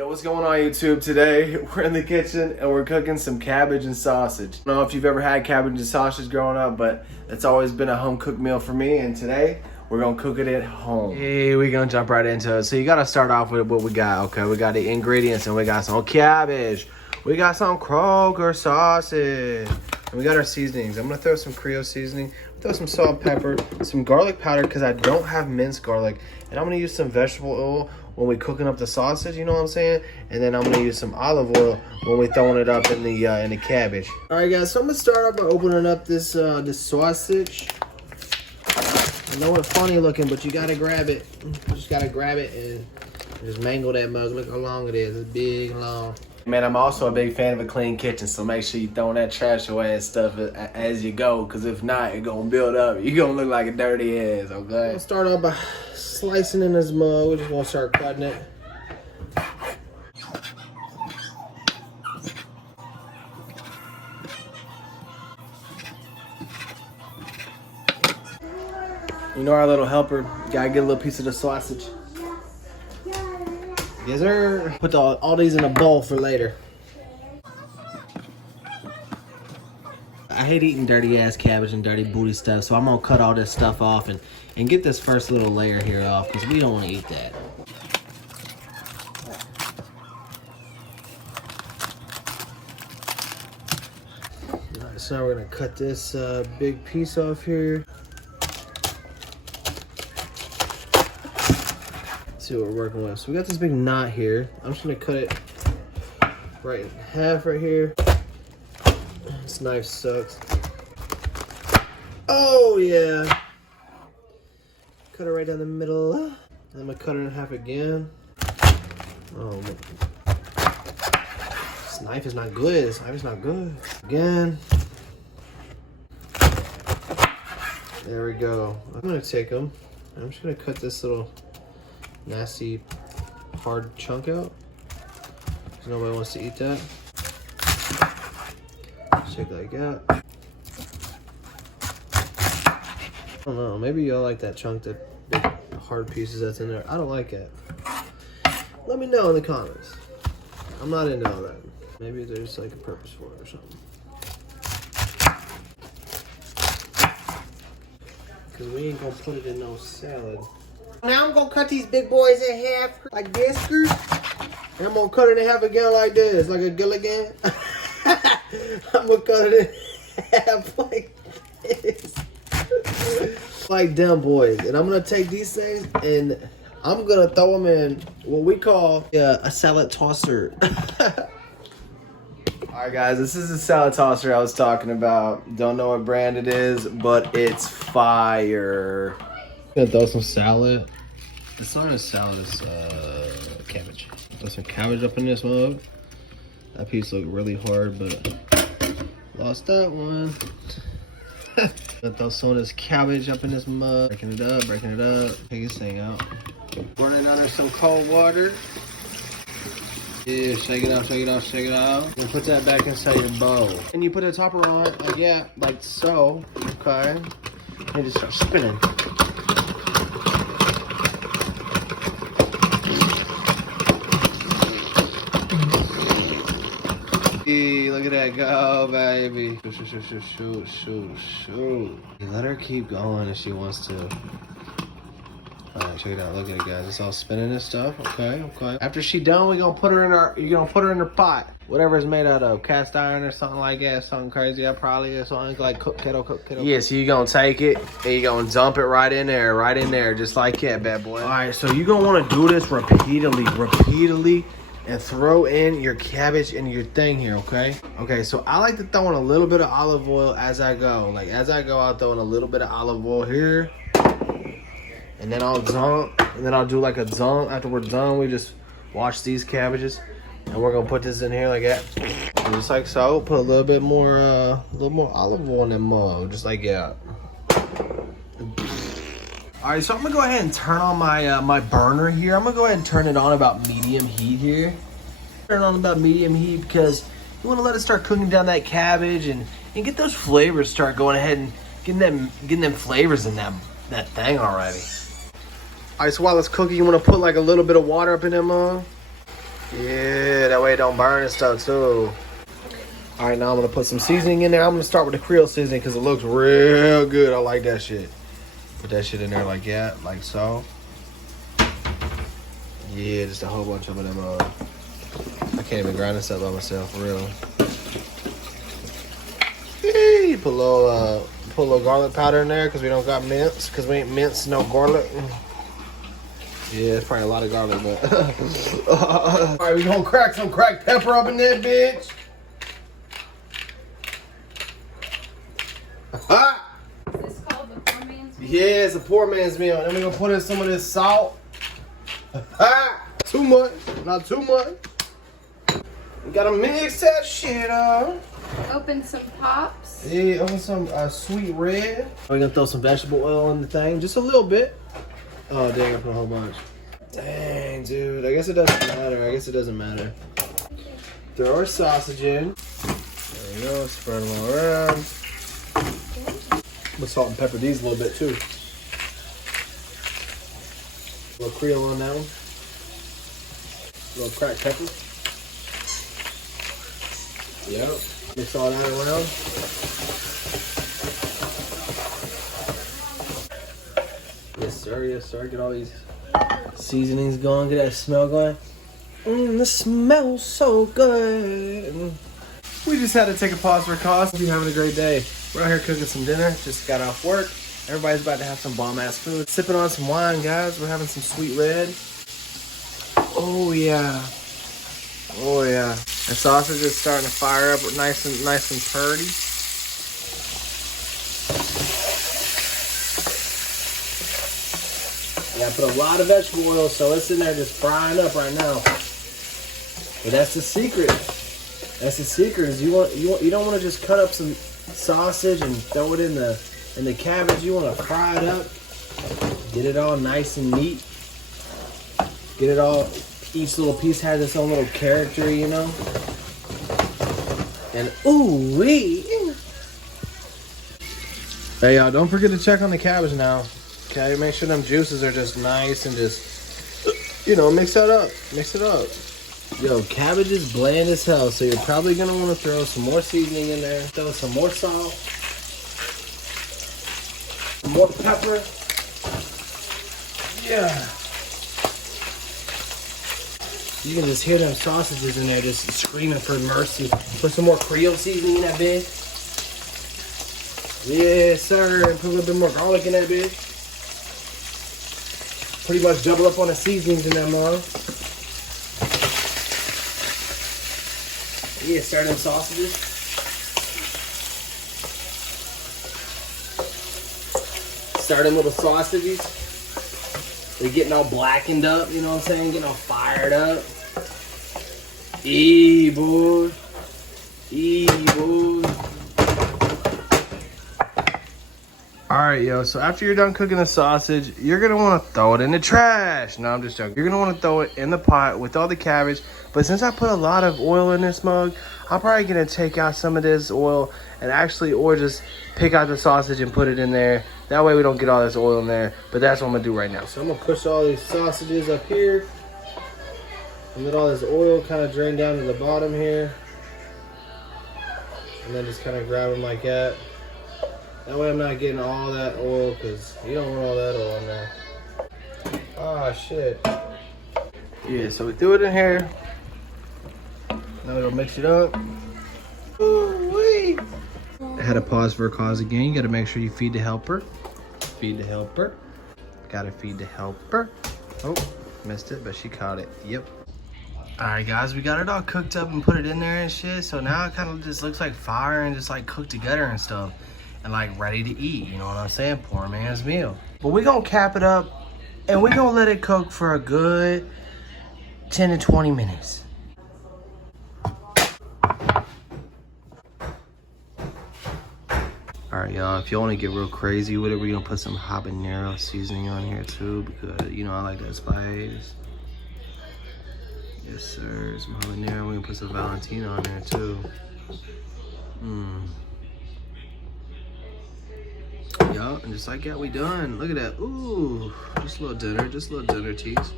Yo, what's going on YouTube? Today we're in the kitchen and we're cooking some cabbage and sausage. I don't know if you've ever had cabbage and sausage growing up, but it's always been a home cooked meal for me, and today we're gonna cook it at home. Hey, we're gonna jump right into it. So you gotta start off with what we got, okay? We got the ingredients and we got some cabbage. We got some Kroger sausage. And we got our seasonings. I'm gonna throw some Creole seasoning, throw some salt, pepper, some garlic powder because I don't have minced garlic. And I'm gonna use some vegetable oil when we're cooking up the sausage, you know what I'm saying? And then I'm gonna use some olive oil when we're throwing it up in the cabbage. All right, guys. So I'm gonna start off by opening up this sausage. I know it's funny looking, but you gotta grab it. You just gotta grab it and just mangle that mug. Look how long it is. It's big and long. Man, I'm also a big fan of a clean kitchen, so make sure you throwing that trash away and stuff as you go, because if not, it's gonna build up. You're gonna look like a dirty ass, okay? I'm gonna start off by slicing in this mug. We're just gonna start cutting it. You know our little helper, gotta get a little piece of the sausage. Yes, sir. Put all these in a bowl for later. I hate eating dirty ass cabbage and dirty booty stuff, so I'm gonna cut all this stuff off and get this first little layer here off because we don't want to eat that. Alright, so now we're gonna cut this big piece off here. See what we're working with. So we got this big knot here. I'm just gonna cut it right in half right here. This knife sucks. Oh yeah. Cut it right down the middle. I'm gonna cut it in half again. Oh man. This knife is not good. This knife is not good. Again. There we go. I'm gonna take them. I'm just gonna cut this little nasty hard chunk out. Nobody wants to eat that. Check like that. I don't know, maybe y'all like that chunk, that big hard pieces that's in there. I don't like it. Let me know in the comments. I'm not into all that. Maybe there's like a purpose for it or something. Cause we ain't gonna put it in no salad. Now I'm gonna cut these big boys in half like this, and I'm gonna cut it in half again like this, like a gilligan. I'm gonna cut it in half like this, like them boys. And I'm gonna take these things and I'm gonna throw them in what we call a salad tosser. Alright guys, this is the salad tosser I was talking about. Don't know what brand it is, but it's fire. I'm gonna throw some salad. It's not a salad, it's cabbage. Throw some cabbage up in this mug. That piece looked really hard, but lost that one. Gonna throw some of this cabbage up in this mug. Breaking it up, breaking it up. Take this thing out. Pour it under some cold water. Yeah, shake it out, shake it out, shake it out. And put that back inside your bowl. And you put a topper on it, like yeah, like so. Okay. And just start spinning. Look at that go, baby. Shoot. Let her keep going if she wants to. Alright, check it out. Look at it, guys. It's all spinning and stuff. Okay. After she done, you're gonna put her in her pot. Whatever it's made out of. Cast iron or something like that. Something crazy. That probably is something like cook kettle. Yeah, so you're gonna take it and you're gonna dump it right in there, just like that, bad boy. Alright, so you're gonna wanna do this repeatedly. And throw in your cabbage and your thing here, okay? Okay, so I like to throw in a little bit of olive oil as I go. Like, as I go, I'll throw in a little bit of olive oil here. And then I'll dunk. And then I'll do like a dunk. After we're done, we just wash these cabbages. And we're gonna put this in here like that. And just like so. Put a little bit more, olive oil in that mug. Just like that. All right, so I'm gonna go ahead and turn on my my burner here. I'm gonna go ahead and turn it on about medium heat here. Turn it on about medium heat because you wanna let it start cooking down that cabbage and get those flavors start going ahead and getting them flavors in that thing already. All right, so while it's cooking, you wanna put like a little bit of water up in them. Yeah, that way it don't burn and stuff too. All right, now I'm gonna put some seasoning in there. I'm gonna start with the Creole seasoning because it looks real good. I like that shit. Put that shit in there like that, like so. Yeah, just a whole bunch of them. I can't even grind this up by myself, for real. Hey, put a little garlic powder in there because we don't got mince. Because we ain't mince, no garlic. Yeah, it's probably a lot of garlic, but. All right, we gonna crack some cracked pepper up in there, bitch. Is this called the poor man's meal? Yeah, it's a poor man's meal. Then we're gonna put in some of this salt. Too much, not too much. We gotta mix that shit up. Open some pops. Yeah, open some sweet red. We're gonna throw some vegetable oil in the thing, just a little bit. Oh, dang, I put a whole bunch. Dang, dude. I guess it doesn't matter. Throw our sausage in. There we go. Spread them all around. I'm gonna salt and pepper these a little bit too. A little Creole on that one. A little cracked pepper. Yep. Mix all that around. Yes, sir. Yes, sir. Get all these seasonings going. Get that smell going. This smells so good. We just had to take a pause for cause. We're having a great day. We're out here cooking some dinner. Just got off work. Everybody's about to have some bomb-ass food. Sipping on some wine, guys. We're having some sweet red. Oh, yeah. Oh, yeah. The sausage is starting to fire up nice and purdy. Yeah, I put a lot of vegetable oil, so it's in there just frying up right now. But that's the secret. That's the secret. Is you don't want to just cut up some sausage and throw it in the cabbage. You want to fry it up. Get it all nice and neat. Get it all. Each little piece has its own little character, you know. And ooh wee. Hey y'all, don't forget to check on the cabbage now. Okay, make sure them juices are just nice and just, you know, mix that up. Mix it up. Yo, cabbage is bland as hell, so you're probably gonna want to throw some more seasoning in there. Throw some more salt. Some more pepper. Yeah. You can just hear them sausages in there just screaming for mercy. Put some more Creole seasoning in that bitch. Yes, sir. Put a little bit more garlic in that bitch. Pretty much double up on the seasonings in that mug. Yeah, stir them sausages. Stir them little sausages. They're getting all blackened up, you know what I'm saying? Getting all fired up. Boy. Boy. Alright, yo, so after you're done cooking the sausage, you're going to want to throw it in the trash. No, I'm just joking. You're going to want to throw it in the pot with all the cabbage. But since I put a lot of oil in this mug, I'm probably going to take out some of this oil and actually, or just pick out the sausage and put it in there. That way we don't get all this oil in there. But that's what I'm going to do right now. So I'm going to push all these sausages up here. And let all this oil kind of drain down to the bottom here. And then just kind of grab them like that. That way I'm not getting all that oil, because you don't want all that oil in there. Ah, shit. Yeah, so we threw it in here. Now we're going to mix it up. Ooh-wee. I had to pause for a cause again. You got to make sure you feed the helper. Feed the helper. Got to feed the helper. Oh, missed it, but she caught it. Yep. Alright guys, we got it all cooked up and put it in there and shit. So now it kind of just looks like fire and just like cooked together and stuff. And like ready to eat, you know what I'm saying? Poor man's meal. But we're gonna cap it up and we're gonna let it cook for a good 10 to 20 minutes. Alright y'all, if you want to get real crazy with it, we're gonna put some habanero seasoning on here too, because you know I like that spice. Yes sir, some habanero. We're gonna put some Valentino on there too. Yup, and just like that, we done. Look at that. Ooh, just a little dinner tease.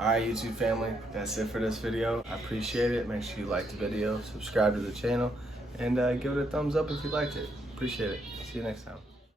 Alright, YouTube family, that's it for this video. I appreciate it. Make sure you like the video, subscribe to the channel, and give it a thumbs up if you liked it. Appreciate it. See you next time.